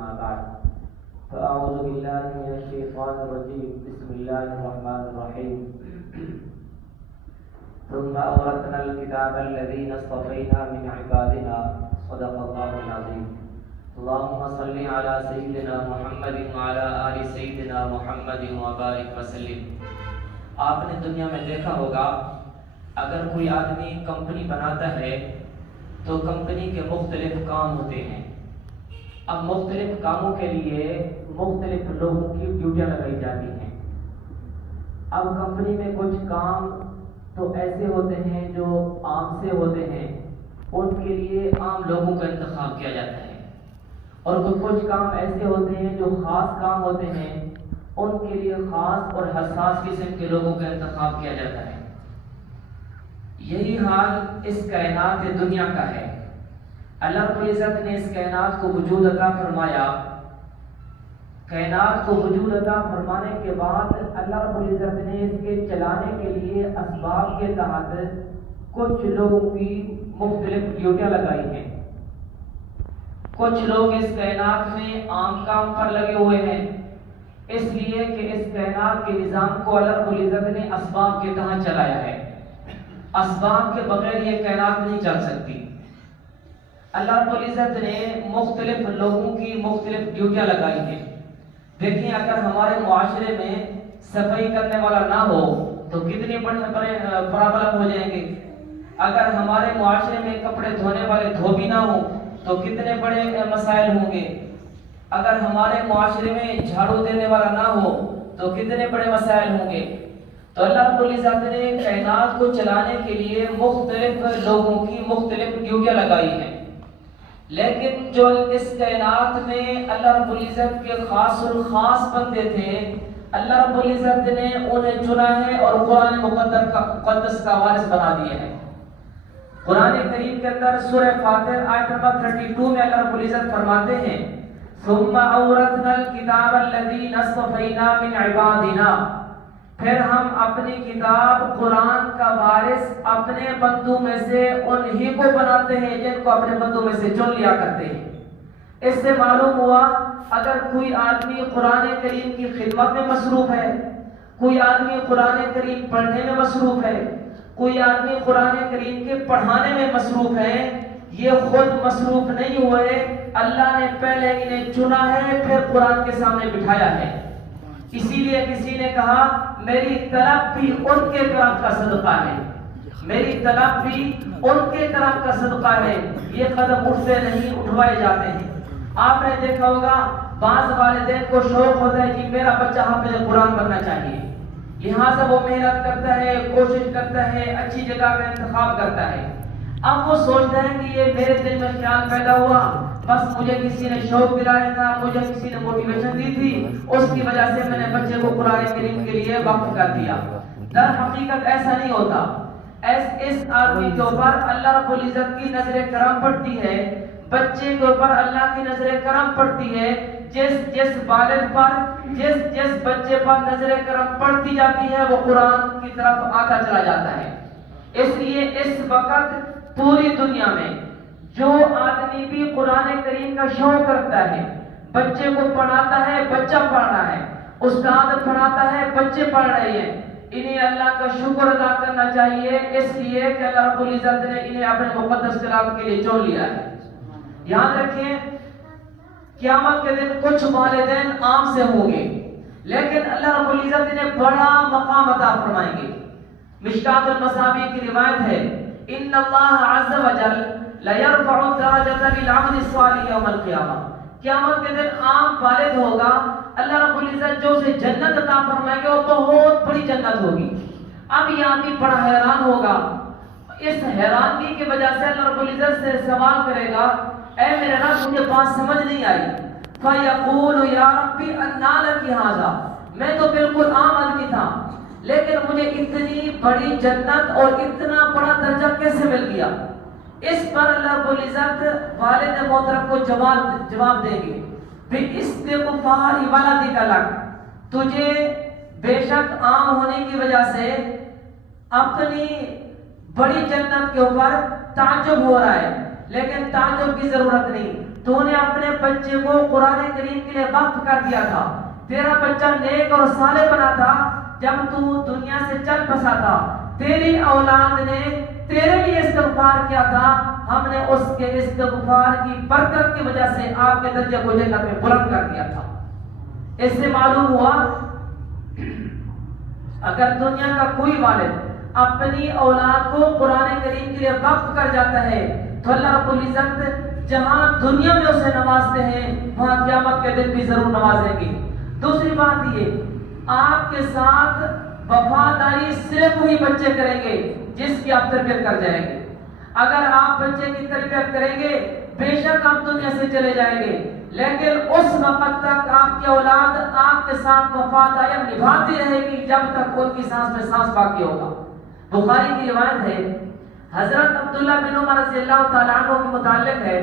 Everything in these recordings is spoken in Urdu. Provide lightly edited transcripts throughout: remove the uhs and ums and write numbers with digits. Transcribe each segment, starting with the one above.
أما بعد فأعوذ بالله من الشيطان الرجيم بسم الله الرحمن الرحيم ثم أورثنا الكتاب الذين اصطفينا من عبادنا صدق الله العظيم اللهم صل على سيدنا محمد وعلى آل سيدنا محمد وبارك وسلم۔ آپ نے دنیا میں دیکھا ہوگا اگر کوئی آدمی کمپنی بناتا ہے تو کمپنی کے مختلف کام ہوتے ہیں۔ اب مختلف کاموں کے لیے مختلف لوگوں کی ڈیوٹیاں لگائی جاتی ہیں۔ اب کمپنی میں کچھ کام تو ایسے ہوتے ہیں جو عام سے ہوتے ہیں، ان کے لیے عام لوگوں کا انتخاب کیا جاتا ہے، اور کچھ کام ایسے ہوتے ہیں جو خاص کام ہوتے ہیں، ان کے لیے خاص اور حساس قسم کے لوگوں کا انتخاب کیا جاتا ہے۔ یہی حال اس کائنات دنیا کا ہے۔ اللہ رب العزت نے اس کائنات کو وجود عطا فرمایا۔ کائنات کو وجود عطا فرمانے کے بعد اللہ رب العزت نے اس کے چلانے کے لیے اسباب کے تحت کچھ لوگوں کی مختلف ڈیوٹیاں لگائی ہیں۔ کچھ لوگ اس کائنات میں عام کام پر لگے ہوئے ہیں، اس لیے کہ اس کائنات کے نظام کو اللہ رب العزت نے اسباب کے تحت چلایا ہے۔ اسباب کے بغیر یہ کائنات نہیں چل سکتی۔ اللہ رب العزت نے مختلف لوگوں کی مختلف ڈیوٹیاں لگائی ہیں۔ دیکھیں، اگر ہمارے معاشرے میں صفائی کرنے والا نہ ہو تو کتنے بڑے پرابلم ہو جائیں گے۔ اگر ہمارے معاشرے میں کپڑے دھونے والے دھوبی نہ ہوں تو کتنے بڑے مسائل ہوں گے۔ اگر ہمارے معاشرے میں جھاڑو دینے والا نہ ہو تو کتنے بڑے مسائل ہوں گے۔ تو اللہ رب العزت نے کائنات کو چلانے کے لیے مختلف لوگوں کی مختلف ڈیوٹیاں لگائی ہیں، لیکن جو اس کائنات میں اللہ رب العزت کے خاص الخاص بندے تھے، اللہ رب العزت نے انہیں چنا ہے اور قرآن مقدس کا وارث بنا دیا ہے۔ قرآن کریم کے اندر سورہ فاتر آیت نمبر 32 میں اللہ رب العزت فرماتے ہیں ثم اورثنا الكتاب الذين اصطفينا من عبادنا، پھر ہم اپنی کتاب قرآن کا وارث اپنے بندوں میں سے انہی کو بناتے ہیں جن کو اپنے بندوں میں سے چن لیا کرتے ہیں۔ اس سے معلوم ہوا اگر کوئی آدمی قرآن کریم کی خدمت میں مصروف ہے، کوئی آدمی قرآن کریم پڑھنے میں مصروف ہے، کوئی آدمی قرآن کریم کے پڑھانے میں مصروف ہے، یہ خود مصروف نہیں ہوئے، اللہ نے پہلے انہیں چنا ہے پھر قرآن کے سامنے بٹھایا ہے۔ اسی لیے کسی نے کہا میری طلب بھی ان کے کرم کا صدقہ ہے، میری طلب بھی ان کے کرم کا صدقہ ہے، یہ قدم اٹھتے نہیں اٹھوائے جاتے ہیں۔ آپ نے دیکھا ہوگا بعض والدین کو شوق ہوتا ہے کہ میرا بچہ حافظ قرآن بننا چاہیے، لہٰذا وہ محنت کرتا ہے، کوشش کرتا ہے، اچھی جگہ کا انتخاب کرتا ہے۔ اب وہ سوچتا ہے کہ یہ میرے دل میں خیال پیدا ہوا، بس مجھے کسی نے شوق دلایا تھا، مجھے کسی نے موٹیویشن دی تھی، اس کی وجہ سے میں نے بچے کو قرآن کریم کے لیے وقف کر دیا۔ در حقیقت ایسا نہیں ہوتا۔ اس آدمی کے اوپر اللہ رب العزت کی نظر کرم پڑتی ہے، بچے کے اوپر اللہ کی نظر کرم پڑتی ہے۔ جس والد پر جس بچے پر نظر کرم پڑتی جاتی ہے وہ قرآن کی طرف آتا چلا جاتا ہے۔ اس لیے اس وقت پوری دنیا میں جو آدمی بھی قرآن کریم کا شوق رکھتا ہے، بچے کو پڑھاتا ہے، بچہ پڑھ رہا ہے، استاد پڑھاتا ہے، بچے پڑھ رہے ہیں، انہیں اللہ کا شکر ادا کرنا چاہیے، اس لیے کہ اللہ رب العزت نے انہیں اپنے مقدس کلام کے لیے چن لیا ہے۔ یاد رکھیں، قیامت کے دن کچھ والدین عام سے ہوں گے، لیکن اللہ رب العزت انہیں بڑا مقام عطا فرمائیں گے۔ مشکات المصابیح کی روایت ہے ان اللہ عز وجل لَيَرْفَعُ الدَّرَجَةَ لِلْعَبْدِ الصَّالِحِ يَوْمَ الْقِيَامَةِ، قیامت کے دن عام والد ہوگا، اللہ رب العزت جو اسے جنت عطا فرمائیں گے وہ بہت بڑی جنت ہوگی۔ اب یہ آدمی بڑا حیران ہوگا، اس حیرانگی کی وجہ سے اللہ رب العزت سے سوال کرے گا اے میرے رب مجھے بات سمجھ نہیں آئی، فَيَقُولُ يَا رَبِّ أَنَّىٰ لَكِ هَٰذَا، میں تو بالکل عام آدمی تھا لیکن مجھے اتنی بڑی جنت اور اتنا بڑا درجہ کیسے مل گیا؟ اس پر اللہ رب العزت والد محترم کو جواب دیں گے بِإِسْتِغْفَارِ وَلَدِكَ لَكَ، تجھے بے شک عام ہونے کی وجہ سے اپنی بڑی جنت کے اوپر تعجب ہو رہا ہے، لیکن تعجب کی ضرورت نہیں، تو نے اپنے بچے کو قرآن کریم کے لیے وقف کر دیا تھا، تیرا بچہ نیک اور صالح بنا تھا، جب تو دنیا سے چل بسا تھا تیری اولاد نے تیرے لیے استغفار کیا تھا، ہم نے اس کے استغفار کی برکت کی وجہ سے آپ کے درجے کو جنت میں بلند کر دیا تھا۔ اس سے معلوم ہوا اگر دنیا کا کوئی والد اپنی اولاد کو قرآن کریم کے لیے وقف کر جاتا ہے تو اللہ رب العزت جہاں دنیا میں اسے نوازتے ہیں وہاں قیامت کے دن بھی ضرور نوازیں گے۔ دوسری بات یہ، آپ کے ساتھ وفاداری صرف وہی بچے کریں گے جس کی آپ تربیت کر جائیں گے۔ اگر آپ بچے کی تربیت کریں گے بے شک آپ دنیا سے چلے جائیں گے، لیکن اس وقت تک آپ کی اولاد آپ کے ساتھ وفاداری نبھاتی رہے گی جب تک ان کی سانس میں سانس باقی ہوگا۔ بخاری کی روایت ہے، حضرت عبداللہ بن عمر رضی اللہ تعالیٰ عنہ کے متعلق ہے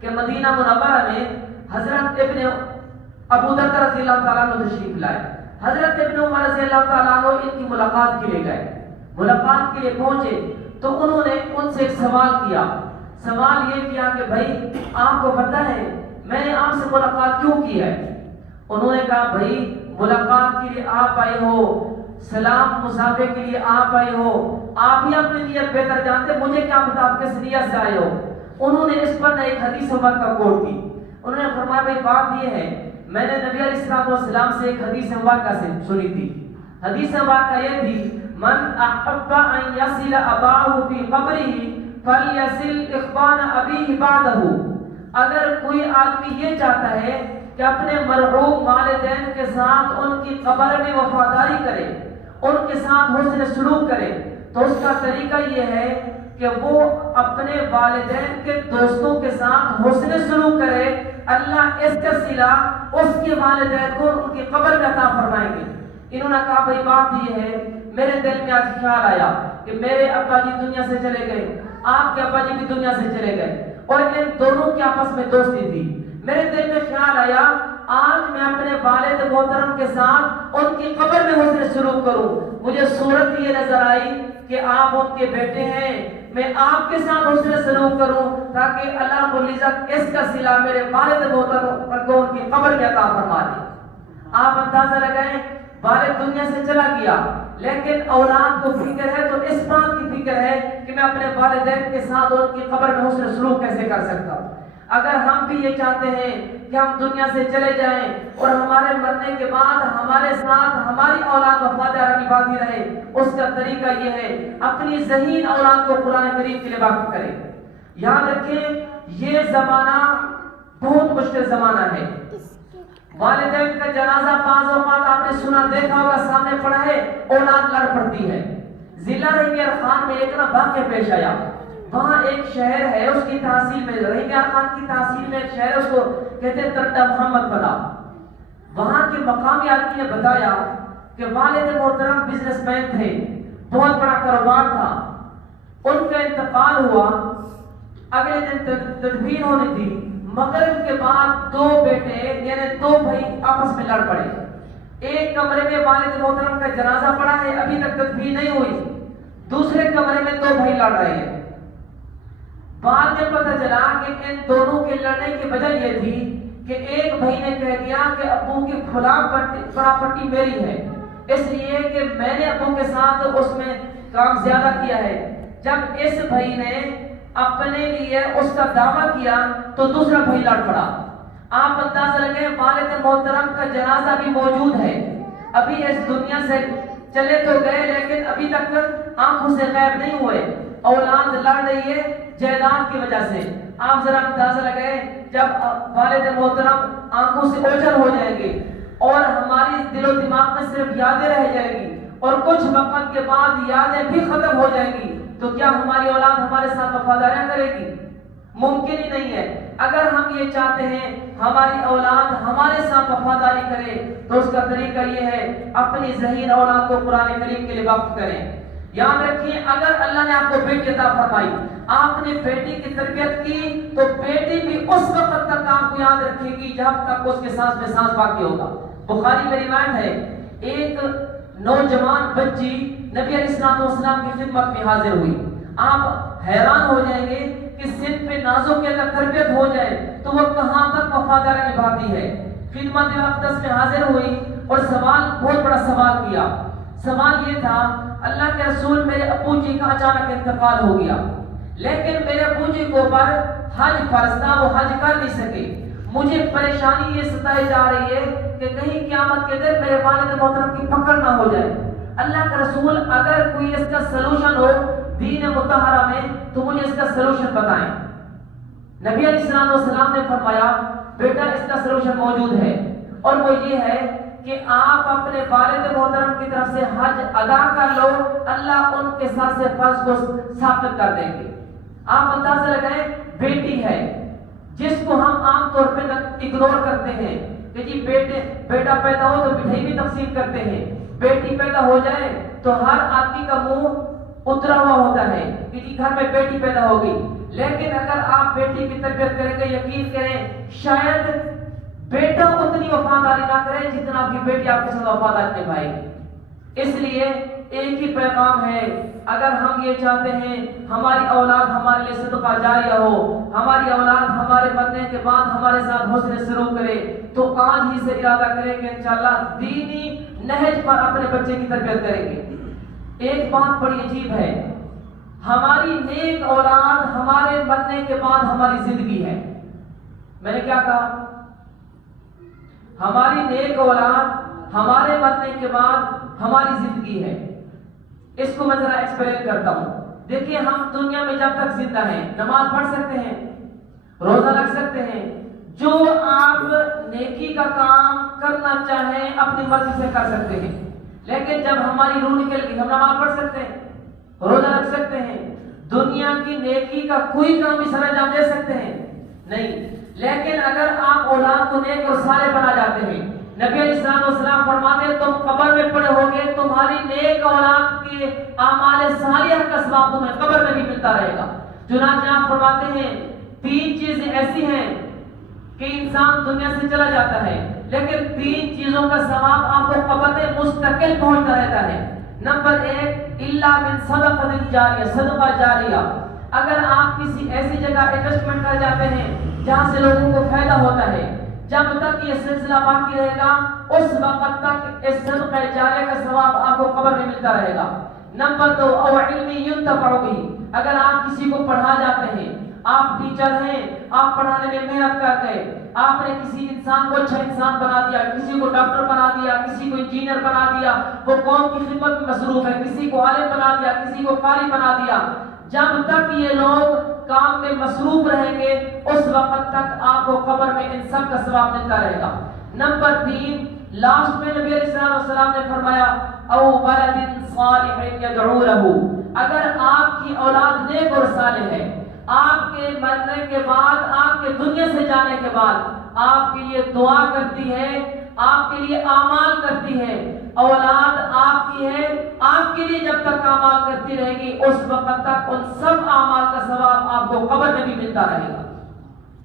کہ مدینہ منورہ میں حضرت ابن ابو دردہ رضی اللہ تعالیٰ عنہ تشریف لائے۔ حضرت ابن عمر رضی اللہ تعالیٰ عنہ ان کی ملاقات کے لیے گئے، ملاقات کے لیے پہنچے تو انہوں نے ان سے ایک سوال کیا۔ سوال یہ کیا کہ بھائی آپ کو پتہ ہے میں نے آپ سے ملاقات کیوں کی ہے؟ انہوں نے کہا بھائی ملاقات کے لیے آپ آئے ہو، سلام مصافحے کے لیے آپ آئے ہو، آپ ہی اپنی نیت بہتر جانتے، مجھے کیا پتا آپ کس نیت سے آئے ہو۔ انہوں نے اس پر ایک حدیث مبارکہ کا کوٹ کی۔ انہوں نے فرمایا بھائی بات یہ ہے میں نے نبی علیہ السلام سے ایک حدیث مبارکہ سے سنی تھی۔ حدیث مبارکہ یہ تھی من احب ان یصل اباہ فی قبرہ فلیصل اخوان ابیہ بعدہ۔ اگر کوئی آدمی یہ چاہتا ہے کہ اپنے مرحوم والدین کے ساتھ ان کی قبر میں وفاداری کرے، ان کے ساتھ حسن سلوک کرے، تو اس کا طریقہ یہ ہے کہ وہ اپنے والدین کے دوستوں کے ساتھ حسن سلوک کرے، اللہ اس کا صلہ اس کے والدین کو ان کی قبر میں عطا فرمائیں گے۔ انہوں نے کہا بھائی بات یہ ہے میرے دل میں آج خیال آیا کہ میرے ابا جی دنیا سے چلے گئے، آپ کے ابا جی بھی دنیا سے چلے گئے اور ان دونوں کی آپس میں دوستی تھی۔ میرے دل میں خیال آیا آج میں اپنے والد محترم کے ساتھ ان کی قبر میں حسن سلوک کروں۔ مجھے صورت یہ نظر آئی کہ آپ ان کے بیٹے ہیں، میں آپ کے ساتھ حسن سلوک کروں تاکہ اللہ رب العزت اس کا صلہ میرے والد محترم کو ان کی قبر میں عطا فرما دے۔ آپ اندازہ لگائیں والد دنیا سے چلا گیا لیکن اولاد کو فکر ہے تو اس بات کی فکر ہے کہ میں اپنے والدین کے ساتھ ان کی قبر میں حسن سلوک کیسے کر سکتا ہوں۔ اگر ہم بھی یہ چاہتے ہیں کہ ہم دنیا سے چلے جائیں اور ہمارے مرنے کے بعد ہمارے ساتھ ہماری اولاد وفاداری نبھاتی رہے، اس کا طریقہ یہ ہے اپنی ذہین اولاد کو قرآن کریم کے لیے واقف کریں۔ یاد رکھیں یہ زمانہ بہت مشکل زمانہ ہے۔ والدین کا جنازہ بعض اوقات آپ نے سنا دیکھا ہوگا سامنے پڑا ہے، اولاد لڑ پڑتی ہے۔ ضلع رحیمیہ خان میں ایک واقعہ پیش آیا، وہاں ایک شہر ہے اس کی تحصیل میں، رحیمیہ خان کی تحصیل میں ایک شہر ہے، اس کو کہتے ہیں ترٹا محمد پدا۔ وہاں کے مقامی آدمی نے بتایا کہ والد محترم بزنس مین تھے، بہت بڑا کاروبار تھا، ان کا انتقال ہوا، اگلے دن تدفین ہونی تھی، مغرب کے بعد دو بیٹے یعنی دو بھائی آپس میں لڑ پڑے۔ ایک کمرے میں والد محترم کا جنازہ پڑا ہے، ابھی تک تدفین نہیں ہوئی، دوسرے کمرے میں دو بھائی لڑ رہے ہیں۔ بعد میں پتہ چلا کہ ان دونوں کے لڑنے کی وجہ یہ تھی کہ ایک بھائی نے کہہ دیا کہ ابو کی پراپرٹی میری ہے، اس لیے کہ میں نے ابو کے ساتھ اس میں کام زیادہ کیا ہے۔ جب اس بھائی نے اپنے لیے اس کا دعویٰ کیا تو دوسرا بھائی لڑ پڑا۔ آپ اندازہ لگے والد محترم کا جنازہ بھی موجود ہے، ابھی اس دنیا سے چلے تو گئے لیکن ابھی تک آنکھوں سے غائب نہیں ہوئے، اولاد لڑ رہی ہے جائیداد کی وجہ سے۔ آپ ذرا اندازہ لگائے جب والد محترم آنکھوں سے اوجھل ہو جائیں گے اور ہماری دل و دماغ میں صرف یادیں رہ جائیں گی اور کچھ وقت کے بعد یادیں بھی ختم ہو جائیں گی، تو کیا ہماری اولاد ہمارے ساتھ وفاداریاں کرے گی؟ ممکن ہی نہیں ہے۔ اگر ہم یہ چاہتے ہیں ہماری اولاد ہمارے ساتھ وفاداری کرے تو اس کا طریقہ یہ ہے اپنی ذہین اولاد کو قرآن کریم کے لیے وقف کریں۔ یاد رکھیے اگر اللہ نے آپ کو بیٹی عطا فرمائی، آپ نے بیٹی کی تربیت کی تو بیٹی بھی اس وقت تک آپ کو یاد رکھے گی جب تک اس کے سانس میں سانس باقی ہوگا۔ بخاری میں روایت ہے ایک نوجوان بچی نبی علیہ السلام کی خدمت میں حاضر ہوئی۔ آپ حیران ہو جائیں گے کہ صرف پہ نازوں کے اندر تربیت ہو جائے تو وہ کہاں تک وفاداری نبھاتی ہے. خدمت اقدس میں حاضر ہوئی اور بہت بڑا سوال کیا. سوال یہ تھا، اللہ کے رسول میرے ابو جی کا اچانک انتقال ہو گیا، لیکن میرے ابو جی کو پر حج فرض تھا، وہ حج کر نہیں سکے. مجھے پریشانی یہ ستائی جا رہی ہے کہ کہیں قیامت کے دن میرے والد محترم کی پکڑ نہ ہو جائے. اللہ کا رسول اگر کوئی اس کا سلوشن ہو دین مطہرہ میں تو مجھے اس کا سلوشن بتائیں. نبی علیہ السلام نے فرمایا، بیٹا اس کا سلوشن موجود ہے، اور وہ یہ ہے کہ آپ اپنے والد محترم کی طرف سے حج ادا کر لو، اللہ ان کے ساتھ سے فرض کو ثابت کر دیں گے. آپ اندازہ لگائیں، بیٹی ہے جس کو ہم عام طور پہ اگنور کرتے ہیں کہ جی بیٹا پیدا ہو تو مٹھائی بھی تقسیم کرتے ہیں، بیٹی پیدا ہو جائے تو ہر آدمی کا منہ اترا ہوا ہوتا ہے کہ جی گھر میں بیٹی پیدا ہوگی. لیکن اگر آپ بیٹی کی تربیت کریں گے، یقین کریں شاید بیٹا اتنی وفاداری نہ کرے جتنا آپ کی بیٹی آپ کے ساتھ وفاداری نبھائے گی. اس لیے ایک ہی پیغام ہے، اگر ہم یہ چاہتے ہیں ہماری اولاد ہمارے لیے صدقہ جاریہ ہو، ہماری اولاد ہمارے مرنے کے بعد ہمارے ساتھ حسن سلوک کرے، تو آج ہی سے ارادہ کریں کہ انشاءاللہ دینی نہج پر اپنے بچے کی تربیت کریں گے. ایک بات بڑی عجیب ہے، ہماری نیک اولاد ہمارے مرنے کے بعد ہماری زندگی ہے. میں نے کیا کہا؟ ہماری نیک اولاد ہمارے مرنے کے بعد ہماری زندگی ہے. اس کو میں ذرا ایکسپلین کرتا ہوں. دیکھیے، ہم دنیا میں جب تک زندہ ہیں نماز پڑھ سکتے ہیں، روزہ رکھ سکتے ہیں، جو آپ نیکی کا کام کرنا چاہیں اپنی مرضی سے کر سکتے ہیں. لیکن جب ہماری روح نکل گئی، ہم نماز پڑھ سکتے ہیں، روزہ رکھ سکتے ہیں، دنیا کی نیکی کا کوئی کام بھی سر انجام دے سکتے ہیں؟ نہیں. لیکن اگر آپ اولاد کو نیک اور صالح بنا جاتے ہیں، نبی علیہ السلام فرماتے ہیں تم قبر میں پڑے ہوگے، تمہاری نیک اولاد کے اعمال صالحہ کا ثواب تمہیں قبر میں بھی ملتا رہے گا. چنانچہ آپ فرماتے ہیں 3 چیزیں ایسی ہیں کہ انسان دنیا سے چلا جاتا ہے لیکن 3 چیزوں کا ثواب آپ کو قبر میں مستقل پہنچتا رہتا ہے. نمبر 1، الا من صدقۃ جاریہ، صدقہ جاریہ. اگر آپ کسی ایسی جگہ انویسٹمنٹ کر جاتے ہیں جہاں سے لوگوں کو فائدہ ہوتا ہے، جب تک یہ سلسلہ باقی رہے گا اس وقت تک اس صدقہ جاریہ کا ثواب آپ کو قبر میں ملتا رہے گا. نمبر 2، او علم ينتفع به. اگر آپ کسی کو پڑھا جاتے ہیں، آپ ٹیچر ہیں، آپ پڑھانے میں محنت کر گئے، آپ نے کسی انسان کو اچھا انسان بنا دیا، کسی کو ڈاکٹر بنا دیا، کسی کو انجینئر بنا دیا، وہ قوم کی خدمت میں مصروف ہے، کسی کو عالم بنا دیا، کسی کو قاری بنا دیا. جب تک یہ لوگ کام میں مصروف رہیں گے اس وقت تک آپ کو قبر میں ان سب کا ثواب ملتا رہے گا. نمبر 3، لاسٹ میں نبی علیہ السلام نے فرمایا او ولد صالح يدعو له. اگر آپ کی اولاد نیک اور صالح ہے، آپ کے مرنے کے بعد، آپ کے دنیا سے جانے کے بعد آپ کے لیے دعا کرتی ہے، آپ کے لیے اعمال کرتی ہے، اولاد آپ کی ہے، آپ کے لیے جب تک اعمال کرتی رہے گی اس وقت تک ان سب اعمال کا ثواب آپ کو قبر میں بھی ملتا رہے گا.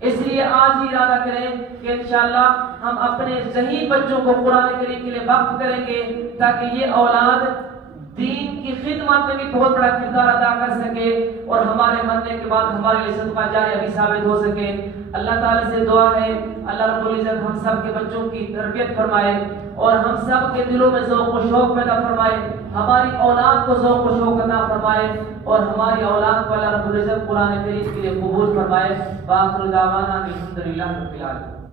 اس لیے آج ہی ارادہ کریں کہ انشاءاللہ ہم اپنے ذہین بچوں کو قرآن کریم کے لیے وقف کریں گے تاکہ یہ اولاد دین کی خدمت میں بھی بہت بڑا کردار ادا کر سکے اور ہمارے مرنے کے بعد ہمارے لیے صدقہ جاریہ بھی ثابت ہو سکے. اللہ تعالیٰ سے دعا ہے اللہ رب العزت ہم سب کے بچوں کی تربیت فرمائے اور ہم سب کے دلوں میں ذوق و شوق پیدا فرمائے، ہماری اولاد کو ذوق و شوق عطا فرمائے اور ہماری اولاد کو اللہ رب العزت قرآن کریم کے لیے قبول فرمائے. وآخر دعوانا الحمدللہ رب العالمین.